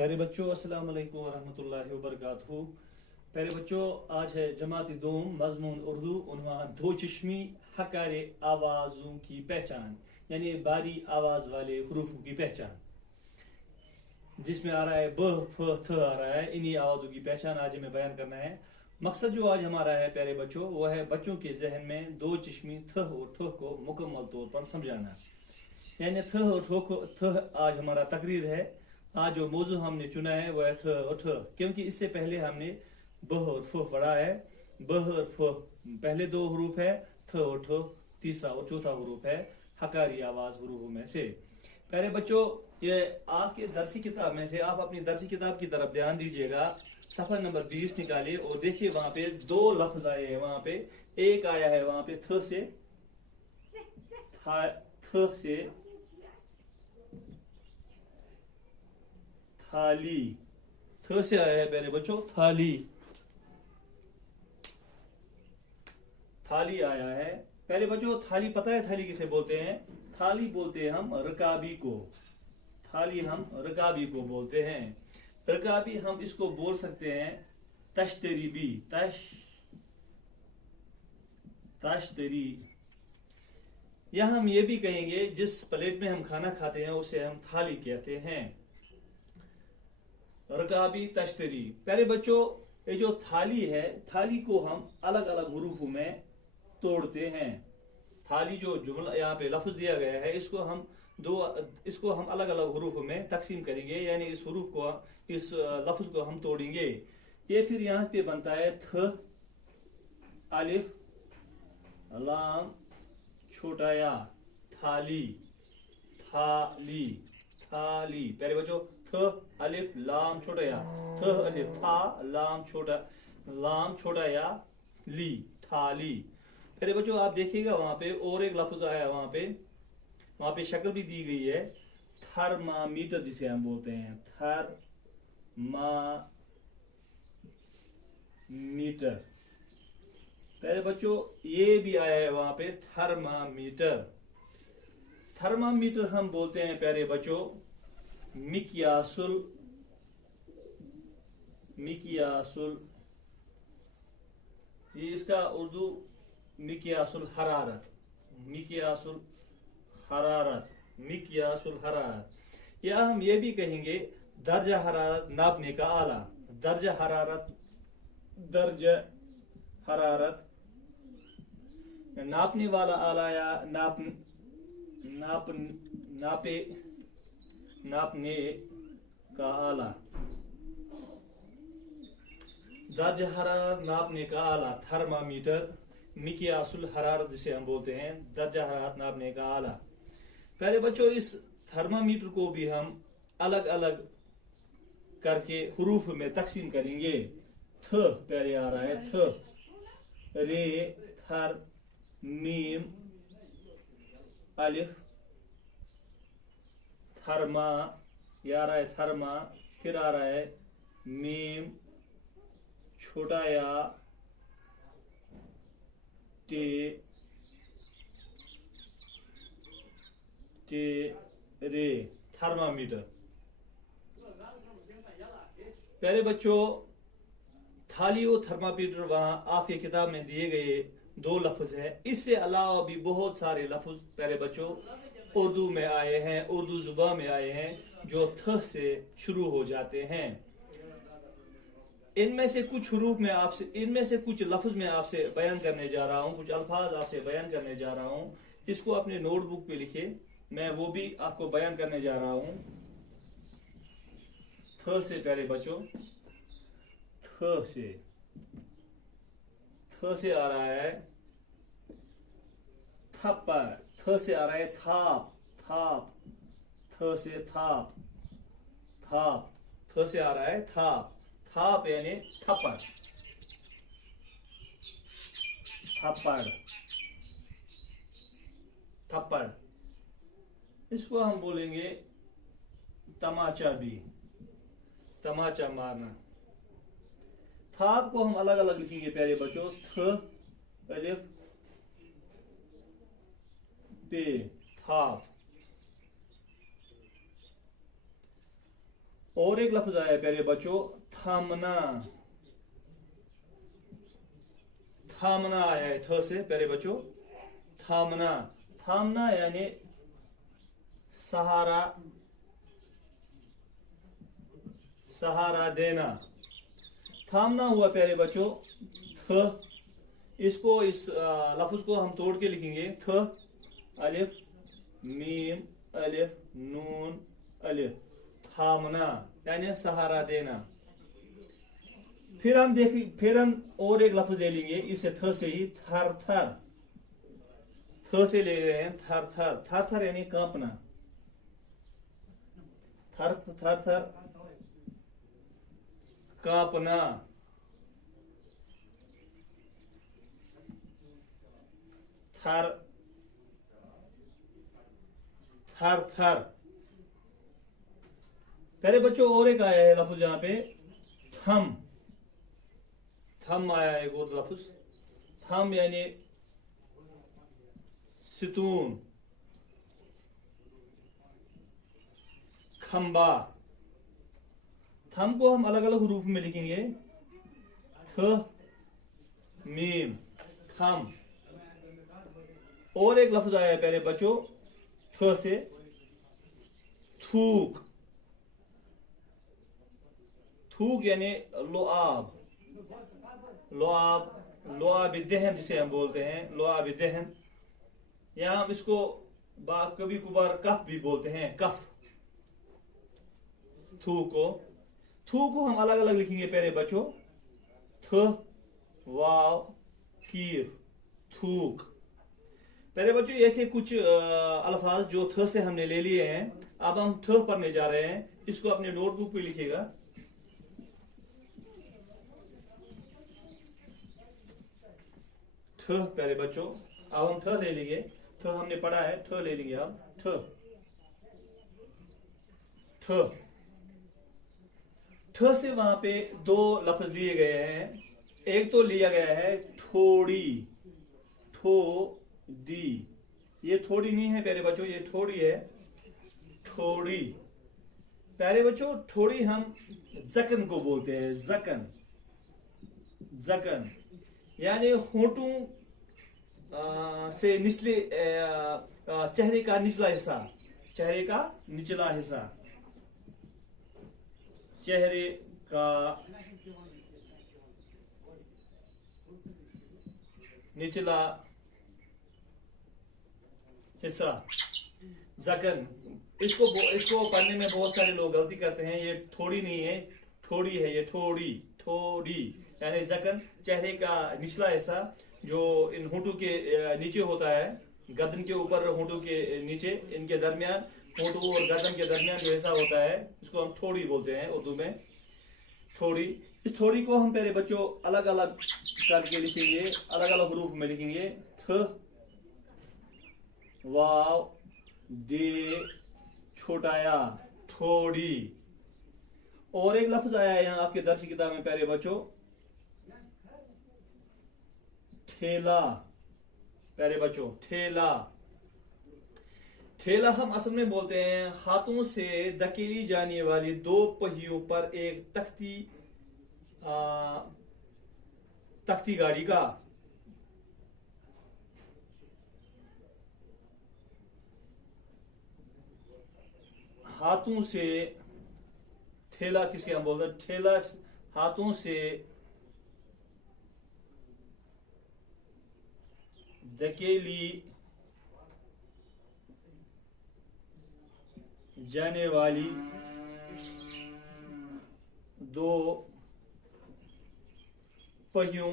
प्यारे बच्चों, अस्सलाम वालेकुम वरहमतुल्लाहि वबरकातुहू। प्यारे बच्चों, आज है जमाती दोम मजमून उर्दू उन्वान दो चश्मी हकारे आवाज़ों की पहचान, यानी बारी आवाज़ वाले हरूफों की पहचान, जिसमें आ रहा है ब फ थ आ रहा है। इन्हीं आवाज़ों की पहचान आज हमें बयान करना है। मकसद जो आज हमारा है प्यारे बच्चों, वो है बच्चों के जहन में दो चश्मी थ और ठ को मुकम्मल तौर पर समझाना। यानी थ और थ आज हमारा तकरीर है। आज जो मौजू हमने चुना है वह है थ और ठ, क्योंकि इससे पहले हमने ब और फ पढ़ा है। ब और फ पहले दो हरूफ है, थ और ठ तीसरा और चौथा हरूफ है हकारी आवाज हरूफों में से। प्यारे बच्चों, ये आपके दरसी किताब में से आप अपनी दरसी किताब की तरफ ध्यान दीजिएगा। सफा नंबर 20 निकालिए और देखिए वहां पे दो लफ्ज आए हैं। वहां पे एक आया है वहां पे थ से थाली, थ से आया है प्यारे बच्चों थाली, थाली आया है। प्यारे बच्चों, थाली पता है थाली किसे बोलते हैं? थाली बोलते हैं हम रकाबी को। थाली हम रकाबी को बोलते हैं। रकाबी हम इसको बोल सकते हैं तश्तरी भी, तश्तरी। या हम ये भी कहेंगे जिस प्लेट में हम खाना खाते हैं उसे हम थाली कहते हैं, रकाबी तश्तरी। प्यारे बच्चों, ये जो थाली है, थाली को हम अलग अलग हरूफों में तोड़ते हैं। थाली जो जुमला यहाँ पे लफ्ज दिया गया है, इसको हम अलग अलग हरूफों में तकसीम करेंगे, यानी इस हरूफ को, इस लफ्ज को हम तोड़ेंगे। ये फिर यहाँ पे बनता है थ, अलिफ, लाम, छोटा या, थाली, थाली, थाली। प्यारे बच्चों, थ अलिफ लाम छोटा या, थ अलिफ था लाम छोटा या, ली, थाली। प्यारे बच्चों, आप देखिएगा वहां पे और एक लफ्ज आया, वहां पे शक्ल भी दी गई है, थर्मामीटर जिसे हम बोलते हैं, थर्मामीटर। प्यारे बच्चों, ये भी आया है वहां पे थर्मामीटर। थर्मामीटर हम बोलते हैं प्यारे बच्चों मिक्यासुल, ये इसका उर्दू मिक्यासुल हरारत, मिक्यासुल हरारत। या हम ये भी कहेंगे दर्जा हरारत नापने का आला, दर्जा हरारत नापने वाला आला, या नापने का आला, दर्जा हरारत नापने का आला, थर्मामीटर, मिक्यासुल हरारत जिसे हम बोलते हैं, दर्जा हरारत नापने का आला। प्यारे बच्चों, इस थर्मामीटर को भी हम अलग अलग करके हरूफ में तकसीम करेंगे। थ प्यारे आ रहा है थ, रे, थर, मीम, अलिफ, थर्मा, ये आ रहा है थर्मा, फिर आ रहा है मीम, छोटा या, टे, रे, थर्मामीटर। प्यारे बच्चों, थाली और थर्मामीटर वहां आपके किताब में दिए गए दो लफ्ज है। इससे अलावा भी बहुत सारे लफ्ज प्यारे बच्चों उर्दू में आए हैं, उर्दू जुबान में आए हैं, जो थ से शुरू हो जाते हैं। इनमें से कुछ लफ्ज में आपसे बयान करने जा रहा हूं, कुछ अल्फाज आपसे बयान करने जा रहा हूं। इसको अपने नोटबुक पे लिखे, मैं वो भी आपको बयान करने जा रहा हूं। थ से प्यारे बच्चों, थ से आ रहा है थप्पड़, थ से आ रहा है थाप, थ से थाप, थ से आ रहा है थाप यानी थप्पड़, थप्पड़। इसको हम बोलेंगे तमाचा भी, तमाचा मारना। थाप को हम अलग अलग लिखेंगे प्यारे बच्चों, थ अलिफ पे, थाप। और एक लफ्ज आया प्यारे बच्चों, थामना। थामना आया है थ से प्यारे बच्चों, थामना। थामना यानी सहारा, सहारा देना। थामना हुआ प्यारे बच्चों थ। इसको इस लफ्ज को हम तोड़ के लिखेंगे, थ अलिफ मीम अलिफ नून अलिफ, थामना यानी सहारा देना। फिर हम और एक लफ्ज ले लेंगे इसे थ से ही, थर थर। थ से ले रहे हैं थर थर। थर थर यानी कांपना, थर थर थर कांपना। थर थर थर। पहले बच्चों और एक आया है लफ्ज यहां पे, थम। थम आया है एक और लफ्ज, थम यानी सितून, खंबा। थम को हम अलग अलग रूप में लिखेंगे, थ मीम थम। और एक लफ्ज आया है पहले बच्चों थ से, थूक। थूक यानी लुआब, लुआब, लुआब दहन जिसे हम बोलते हैं, लुआब दहन। या हम इसको कभी कभार कफ भी बोलते हैं, कफ। थू को हम अलग अलग लिखेंगे प्यारे बच्चों, थ वाव कीर, थूक। प्यारे बच्चों ये थे कुछ अल्फाज जो थ से हमने ले लिए हैं। अब हम थ पढ़ने जा रहे हैं, इसको अपने नोटबुक पे लिखिएगा। थ प्यारे बच्चों, अब हम थ ले लेंगे। थ हमने पढ़ा है, थ ले लेंगे हम। थ ठ ठ से वहां पे दो लफ्ज लिए गए हैं। एक तो लिया गया है थोड़ी, ठो दी। ये थोड़ी नहीं है प्यारे बच्चों, ये थोड़ी है, थोड़ी। प्यारे बच्चों थोड़ी हम जकन को बोलते हैं, जकन। जकन यानी होठों से निचले, चेहरे का निचला हिस्सा, चेहरे का निचला हिस्सा, चेहरे का निचला हिस्सा, जकन। इसको पढ़ने में बहुत सारे लोग गलती करते हैं। ये थोड़ी नहीं है, थोड़ी है ये, थोड़ी थोड़ी यानी जकन, चेहरे का निचला हिस्सा जो इन होठों के नीचे होता है, गर्दन के ऊपर होठों के नीचे, इनके दरमियान, होठों और गर्दन के दरमियान जो हिस्सा होता है, इसको हम थोड़ी बोलते हैं उर्दू में, थोड़ी। इस थोड़ी को हम पहले बच्चों अलग अलग करके लिखेंगे, अलग अलग रूप में लिखेंगे। थ वाव दे छोटा या, थोड़ी। और एक लफ्ज आया है यहाँ आपके दर्स किताब में प्यारे बच्चों, ठेला। प्यारे बच्चों ठेला, ठेला हम असल में बोलते हैं हाथों से धकेली जाने वाली दो पहियों पर एक तख्ती गाड़ी का। हाथों से ठेला किसके हम बोलते हैं, ठेला हाथों से धकेली जाने वाली दो पहियों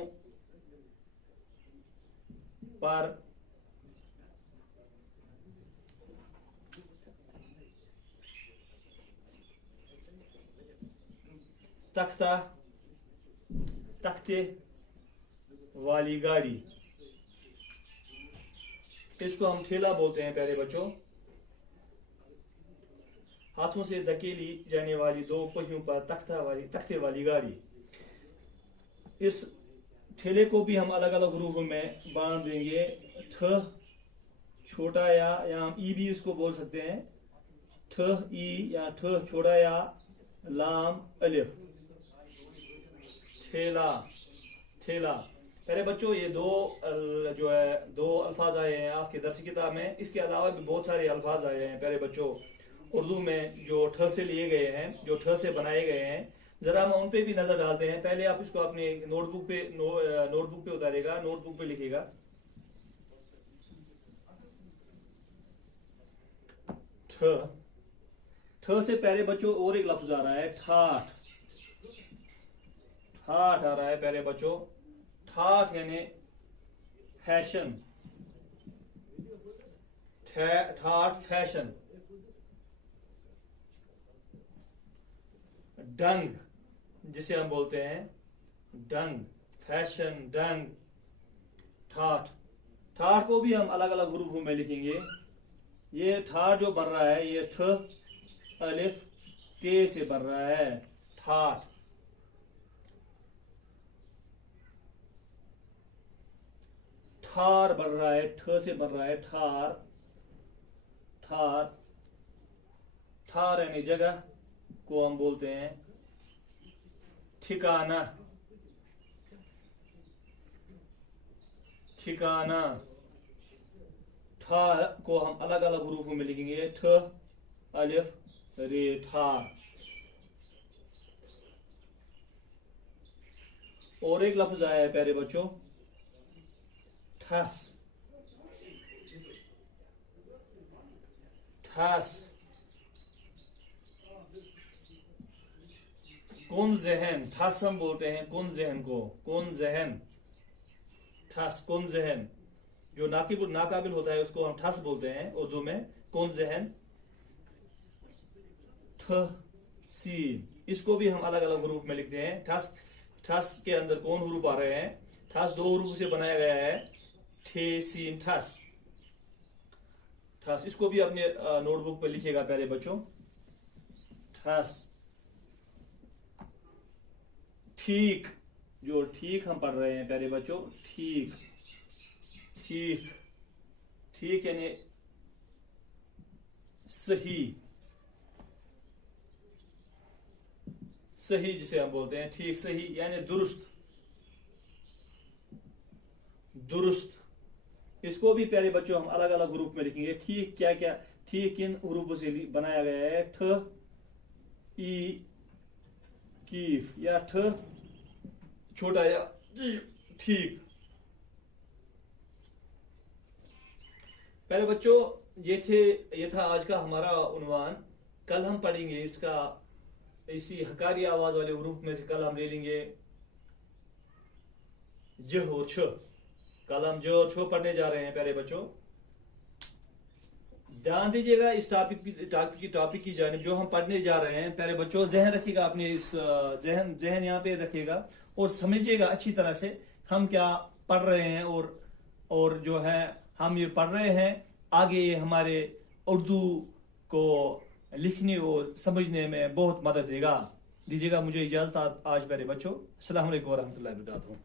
पर तख्ते वाली गाड़ी, इसको हम ठेला बोलते हैं प्यारे बच्चों। हाथों से धकेली जाने वाली दो पहियों पर तख्ते वाली गाड़ी। इस ठेले को भी हम अलग अलग रूपों में बांध देंगे। ठ छोटा या हम ई भी इसको बोल सकते हैं, ठ ई या ठ छोटा या लाम अलिफ, ठेला, ठेला। प्यारे बच्चों ये जो है दो अल्फाज आए हैं आपके दरसी किताब में। इसके अलावा भी बहुत सारे अल्फाज आए हैं प्यारे बच्चों उर्दू में जो ठ से लिए गए हैं, जो ठ से बनाए गए हैं। जरा हम उन पे भी नजर डालते हैं। पहले आप इसको अपने नोटबुक पे उतारेगा, नोटबुक पे लिखेगा ठ। ठ से प्यारे बच्चों और एक लफ्ज आ रहा है ठाठ, ठाठ आ रहा है प्यारे बच्चों। ठाठ यानी फैशन, ठाठ फैशन। डंग जिसे हम बोलते हैं डंग, फैशन, डंग, ठाठ। ठाठ को भी हम अलग अलग ग्रुपों में लिखेंगे। ये ठाठ जो बन रहा है ये ठ अलिफ टे से बन रहा है, ठाठ। ठार बन रहा है, ठ से बन रहा है ठार, ठार। ठार यानी जगह को हम बोलते हैं ठिकाना, ठिकाना। ठा को हम अलग अलग ग्रुपों में लिखेंगे ठ अलिफ रे, ठार। और एक लफ्ज आया है प्यारे बच्चों ठस, ठस। कुन जहन, ठस हम बोलते हैं कुन जहन को, कुन जहन, ठस, कुन जहन। जो नाकाबिल होता है उसको हम ठस बोलते हैं उर्दू में, कुन जहन। ठ सीन, इसको भी हम अलग अलग ग्रुप में लिखते हैं। ठस, ठस के अंदर कौन हरूफ आ रहे हैं? ठस दो हरूफ से बनाया गया है, ठे सीन ठस, ठस। इसको भी अपने नोटबुक पे लिखिएगा प्यारे बच्चों, ठस। ठीक, जो ठीक हम पढ़ रहे हैं प्यारे बच्चों, ठीक, ठीक, ठीक यानी सही, सही जिसे हम बोलते हैं ठीक, सही यानी दुरुस्त, दुरुस्त। इसको भी प्यारे बच्चों हम अलग अलग ग्रुप में लिखेंगे। ठीक क्या क्या, ठीक किन ग्रुपों से बनाया गया है? ठ ई कीफ या ठ छोटा या ठीक। प्यारे बच्चों ये था आज का हमारा उन्वान। कल हम पढ़ेंगे इसका, इसी हकारी आवाज वाले ग्रुप में से कल हम ले लेंगे ज और छ। कल हम ज और छ पढ़ने जा रहे हैं प्यारे बच्चों। ध्यान दीजिएगा इस टॉपिक की जानिब जो हम पढ़ने जा रहे हैं प्यारे बच्चों। जहन रखिएगा अपने, इस जहन यहाँ पे रखिएगा और समझिएगा अच्छी तरह से हम क्या पढ़ रहे हैं। और जो है हम ये पढ़ रहे हैं, आगे ये हमारे उर्दू को लिखने और समझने में बहुत मदद देगा। दीजिएगा मुझे इजाजत आज प्यारे बच्चों। अस्सलाम वालेकुम व रहमतुल्लाहि व बरकातहू।